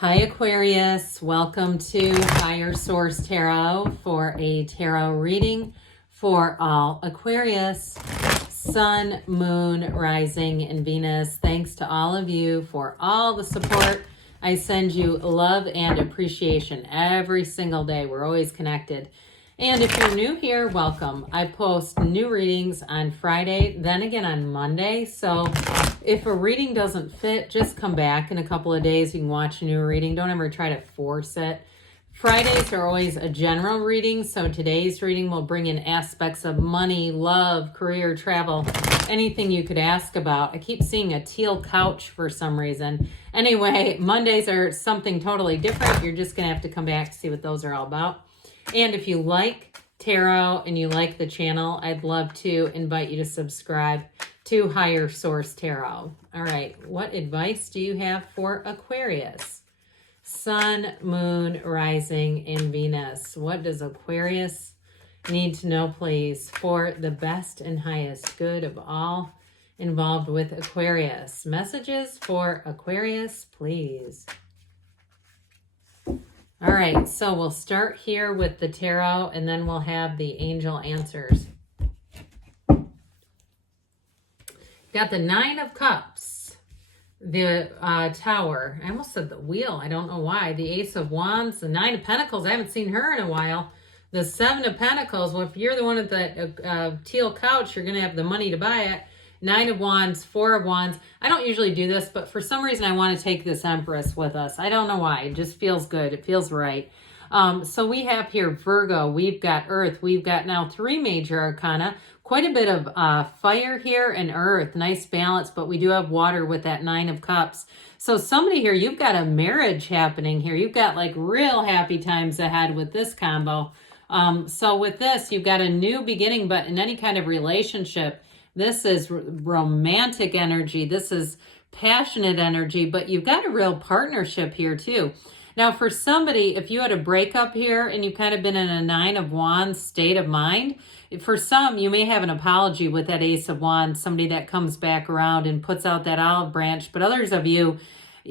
Hi Aquarius, welcome to Higher Source Tarot for a tarot reading for all Aquarius, Sun, Moon, Rising, and Venus. Thanks to all of you for all the support. I send you love and appreciation every single day. We're always connected. And if you're new here, welcome. I post new readings on Friday, then again on Monday. So if a reading doesn't fit, just come back in a couple of days. You can watch a new reading. Don't ever try to force it. Fridays are always a general reading. So today's reading will bring in aspects of money, love, career, travel, anything you could ask about. I keep seeing a teal couch for some reason. Anyway, Mondays are something totally different. You're just going to have to come back to see what those are all about. And if you like tarot and you like the channel, I'd love to invite you to subscribe to Higher Source Tarot. All right, what advice do you have for Aquarius? Sun, Moon, Rising, and Venus. What does Aquarius need to know, please, for the best and highest good of all involved with Aquarius? Messages for Aquarius, please. All right, so we'll start here with the tarot, and then we'll have the angel answers. Got the Nine of Cups, the Tower. I almost said the Wheel. I don't know why. The Ace of Wands, the Nine of Pentacles. I haven't seen her in a while. The Seven of Pentacles. Well, if you're the one at the teal couch, you're going to have the money to buy it. Nine of Wands, Four of Wands. I don't usually do this, but for some reason I want to take this Empress with us. I don't know why. It just feels good. It feels right. So we have here Virgo. We've got Earth. We've got now three major arcana. Quite a bit of fire here and Earth. Nice balance, but we do have water with that Nine of Cups. So somebody here, you've got a marriage happening here. You've got like real happy times ahead with this combo. So with this, you've got a new beginning, but in any kind of relationship, this is romantic energy. This is passionate energy, but you've got a real partnership here too. Now, for somebody, if you had a breakup here and you've kind of been in a Nine of Wands state of mind, for some, you may have an apology with that Ace of Wands, somebody that comes back around and puts out that olive branch. But others of you,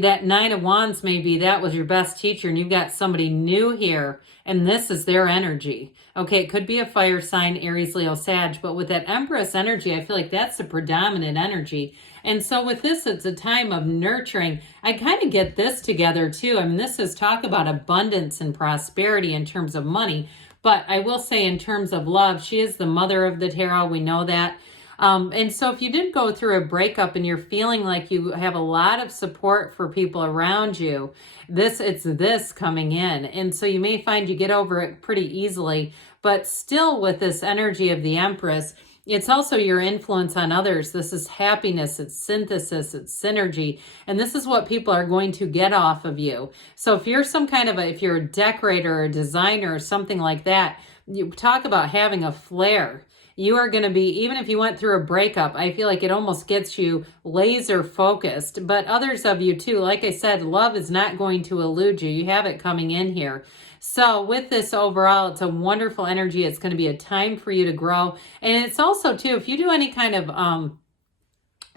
that Nine of Wands, maybe that was your best teacher and you've got somebody new here and this is their energy. Okay, it could be a fire sign, Aries, Leo, Sag, but with that Empress energy, I feel like that's the predominant energy. And so with this, it's a time of nurturing. I kind of get this together too. I mean, this is talk about abundance and prosperity in terms of money. But I will say in terms of love, she is the mother of the tarot. We know that. And so if you did go through a breakup and you're feeling like you have a lot of support for people around you, it's this coming in. And so you may find you get over it pretty easily, but still with this energy of the Empress, it's also your influence on others. This is happiness, it's synthesis, it's synergy. And this is what people are going to get off of you. So if you're if you're a decorator or a designer or something like that, you talk about having a flair. You are going to be, even if you went through a breakup, I feel like it almost gets you laser focused. But others of you too, like I said, love is not going to elude you. You have it coming in here. So with this overall, it's a wonderful energy. It's going to be a time for you to grow. And it's also too, if you do any kind of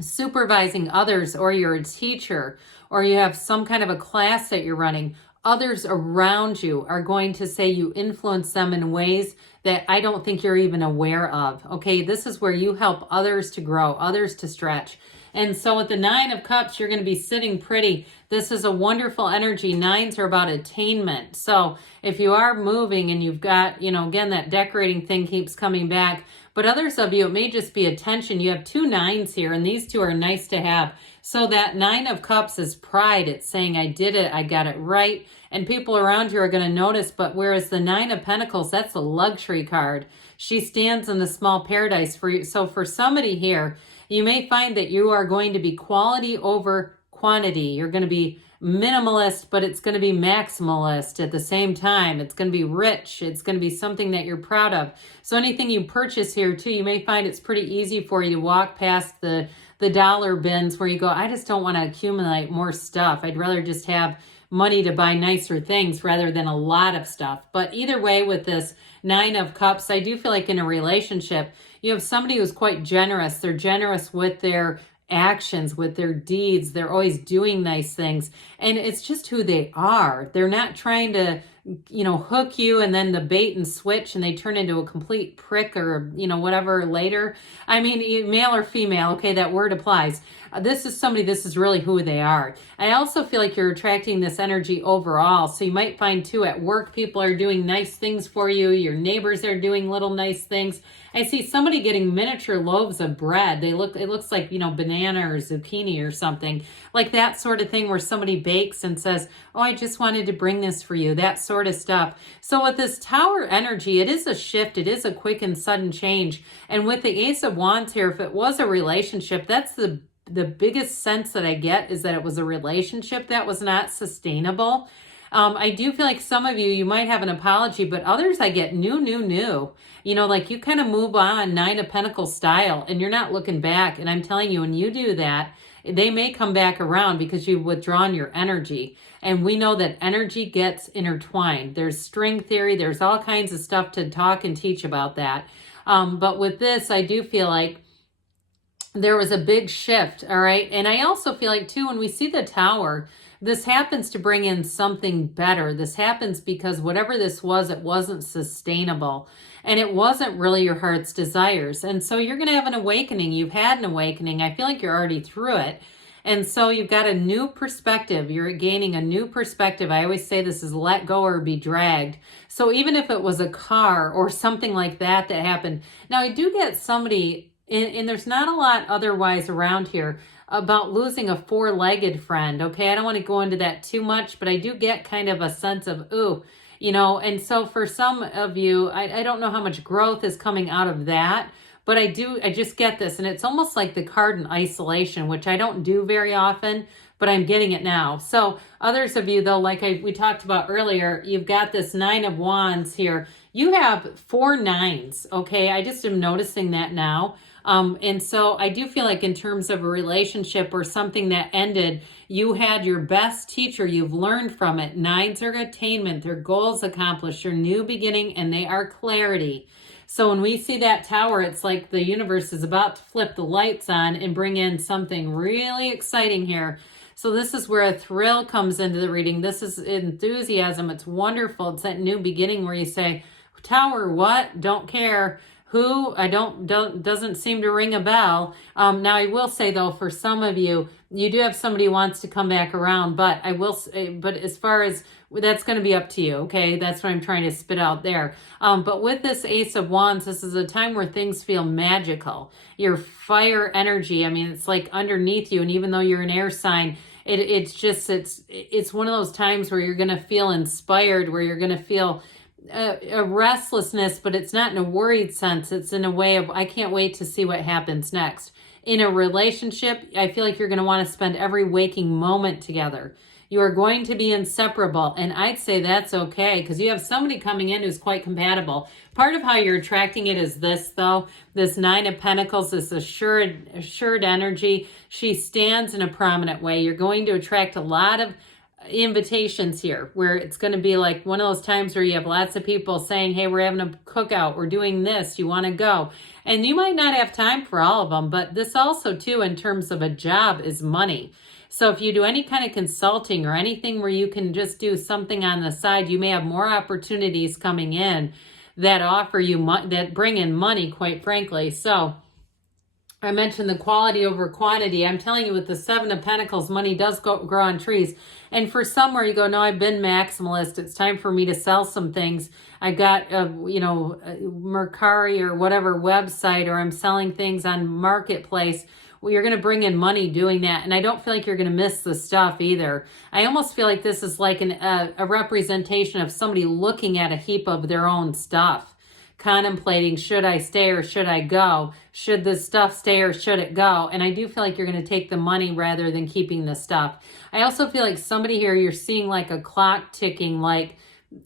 supervising others, or you're a teacher, or you have some kind of a class that you're running, others around you are going to say you influence them in ways that I don't think you're even aware of. Okay, this is where you help others to grow, others to stretch. And so with the Nine of Cups, you're going to be sitting pretty. This is a wonderful energy. Nines are about attainment. So if you are moving and you've got, again, that decorating thing keeps coming back, but others of you, it may just be attention. You have two nines here, and these two are nice to have. So that Nine of Cups is pride. It's saying, I did it. I got it right. And people around you are going to notice. But whereas the Nine of Pentacles, that's a luxury card. She stands in the small paradise for you. So for somebody here, you may find that you are going to be quality over quantity. You're going to be minimalist, but it's going to be maximalist at the same time. It's going to be rich. It's going to be something that you're proud of. So anything you purchase here too, you may find it's pretty easy for you to walk past the dollar bins where you go, I just don't want to accumulate more stuff. I'd rather just have money to buy nicer things rather than a lot of stuff. But either way, with this Nine of Cups, I do feel like in a relationship, you have somebody who's quite generous. They're generous with their actions, with their deeds. They're always doing nice things. And it's just who they are. They're not trying to, you know, hook you and then the bait and switch and they turn into a complete prick or, you know, whatever later. I mean, male or female, okay, that word applies. This is somebody, this is really who they are. I also feel like you're attracting this energy overall. So you might find too at work, people are doing nice things for you. Your neighbors are doing little nice things. I see somebody getting miniature loaves of bread. It looks like, you know, banana or zucchini or something like that sort of thing where somebody bakes and says, oh, I just wanted to bring this for you, that sort of stuff. So with this Tower energy, it is a shift. It is a quick and sudden change. And with the Ace of Wands here, if it was a relationship, that's the biggest sense that I get is that it was a relationship that was not sustainable. I do feel like some of you might have an apology, but others I get new. You know, like you kind of move on 9 of Pentacles style and you're not looking back. And I'm telling you, when you do that, they may come back around because you've withdrawn your energy. And we know that energy gets intertwined. There's string theory. There's all kinds of stuff to talk and teach about that. But with this, I do feel like there was a big shift, all right? And I also feel like, too, when we see the Tower, this happens to bring in something better. This happens because whatever this was, it wasn't sustainable. And it wasn't really your heart's desires. And so you're going to have an awakening. You've had an awakening. I feel like you're already through it. And so you've got a new perspective. You're gaining a new perspective. I always say this is let go or be dragged. So even if it was a car or something like that that happened. Now, I do get somebody... And there's not a lot otherwise around here about losing a 4-legged friend, okay? I don't want to go into that too much, but I do get kind of a sense of, ooh, you know, and so for some of you, I don't know how much growth is coming out of that, but I just get this, and it's almost like the card in isolation, which I don't do very often, but I'm getting it now. So others of you, though, like we talked about earlier, you've got this 9 of Wands here. You have 4 9s, okay? I just am noticing that now. And so I do feel like in terms of a relationship or something that ended, you had your best teacher, you've learned from it. 9s are attainment, they're goals accomplished, your new beginning, and they are clarity. So when we see that Tower, it's like the universe is about to flip the lights on and bring in something really exciting here. So this is where a thrill comes into the reading. This is enthusiasm. It's wonderful. It's that new beginning where you say, Tower, what? Don't care. Who? Doesn't seem to ring a bell. Now I will say though, for some of you, you do have somebody who wants to come back around, but I will say, but as far as that's going to be up to you. Okay. That's what I'm trying to spit out there. But with this Ace of Wands, this is a time where things feel magical. Your fire energy. I mean, it's like underneath you. And even though you're an air sign, it's one of those times where you're going to feel inspired, where you're going to feel a restlessness, but it's not in a worried sense. It's in a way of, I can't wait to see what happens next. In a relationship, I feel like you're going to want to spend every waking moment together. You are going to be inseparable. And I'd say that's okay because you have somebody coming in who's quite compatible. Part of how you're attracting it is this, though. This 9 of Pentacles, this assured energy. She stands in a prominent way. You're going to attract a lot of invitations here where it's going to be like one of those times where you have lots of people saying, hey, we're having a cookout, we're doing this, you want to go? And you might not have time for all of them, but this also too in terms of a job is money. So if you do any kind of consulting or anything where you can just do something on the side, you may have more opportunities coming in that offer you that bring in money, quite frankly. So I mentioned the quality over quantity. I'm telling you, with the 7 of Pentacles, money does grow on trees. And for somewhere you go, no, I've been maximalist. It's time for me to sell some things. I got, Mercari or whatever website, or I'm selling things on Marketplace. Well, you're going to bring in money doing that. And I don't feel like you're going to miss the stuff either. I almost feel like this is like a representation of somebody looking at a heap of their own stuff. Contemplating, should I stay or should I go? Should this stuff stay or should it go? And I do feel like you're going to take the money rather than keeping the stuff. I also feel like somebody here, you're seeing like a clock ticking, like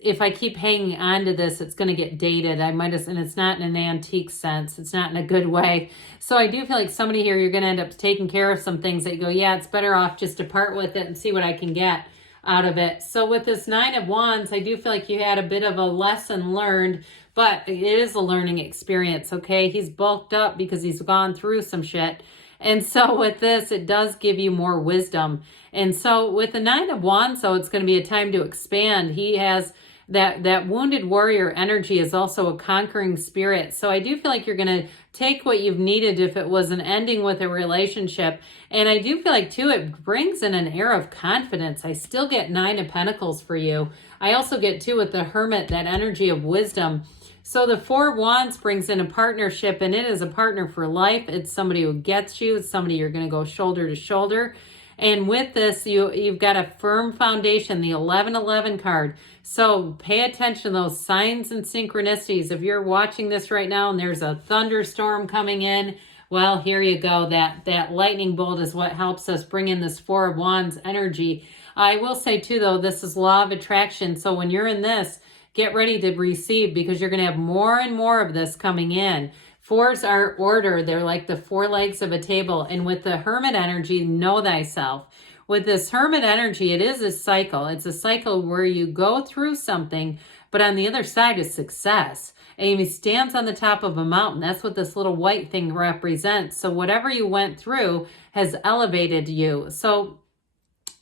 if I keep hanging on to this, it's going to get dated. And it's not in an antique sense. It's not in a good way. So I do feel like somebody here, you're going to end up taking care of some things that you go, yeah, it's better off just to part with it and see what I can get out of it. So with this 9 of Wands, I do feel like you had a bit of a lesson learned, but it is a learning experience, okay? He's bulked up because he's gone through some shit. And so with this, it does give you more wisdom. And so with the Nine of Wands, so it's going to be a time to expand. He has that wounded warrior energy is also a conquering spirit. So I do feel like you're going to take what you've needed if it was an ending with a relationship. And I do feel like, too, it brings in an air of confidence. I still get Nine of Pentacles for you. I also get, too, with the Hermit, that energy of wisdom. So the Four of Wands brings in a partnership, and it is a partner for life. It's somebody who gets you. It's somebody you're going to go shoulder to shoulder. And with this, you've got a firm foundation, the 1111 card. So pay attention to those signs and synchronicities. If you're watching this right now and there's a thunderstorm coming in, well, here you go. That lightning bolt is what helps us bring in this Four of Wands energy. I will say, too, though, this is law of attraction. So when you're in this, get ready to receive, because you're going to have more and more of this coming in. Fours are order. They're like the four legs of a table. And with the Hermit energy, know thyself. With this Hermit energy, it is a cycle. It's a cycle where you go through something, but on the other side is success. And he stands on the top of a mountain. That's what this little white thing represents. So whatever you went through has elevated you. So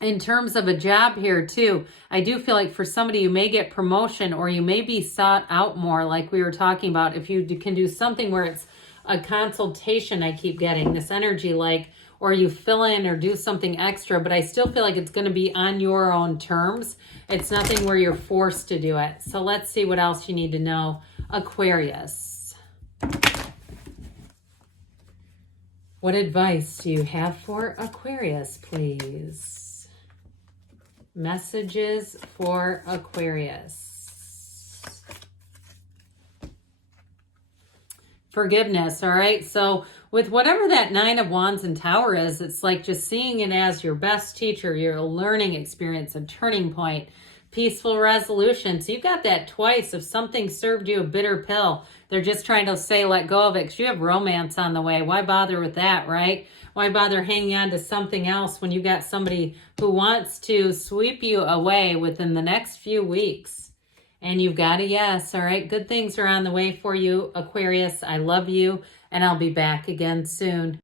in terms of a job here too, I do feel like for somebody, you may get promotion, or you may be sought out more, like we were talking about. If you can do something where it's a consultation, I keep getting this energy, like, or you fill in or do something extra, but I still feel like it's going to be on your own terms. It's nothing where you're forced to do it. So let's see what else you need to know. Aquarius. What advice do you have for Aquarius, please? Messages for Aquarius. Forgiveness, all right? So with whatever that Nine of Wands and Tower is, it's like just seeing it as your best teacher, your learning experience, a turning point, peaceful resolution. So you've got that twice. If something served you a bitter pill, they're just trying to say let go of it, because you have romance on the way. Why bother with that, right? Why bother hanging on to something else when you got somebody who wants to sweep you away within the next few weeks? And you've got a yes, all right? Good things are on the way for you, Aquarius. I love you, and I'll be back again soon.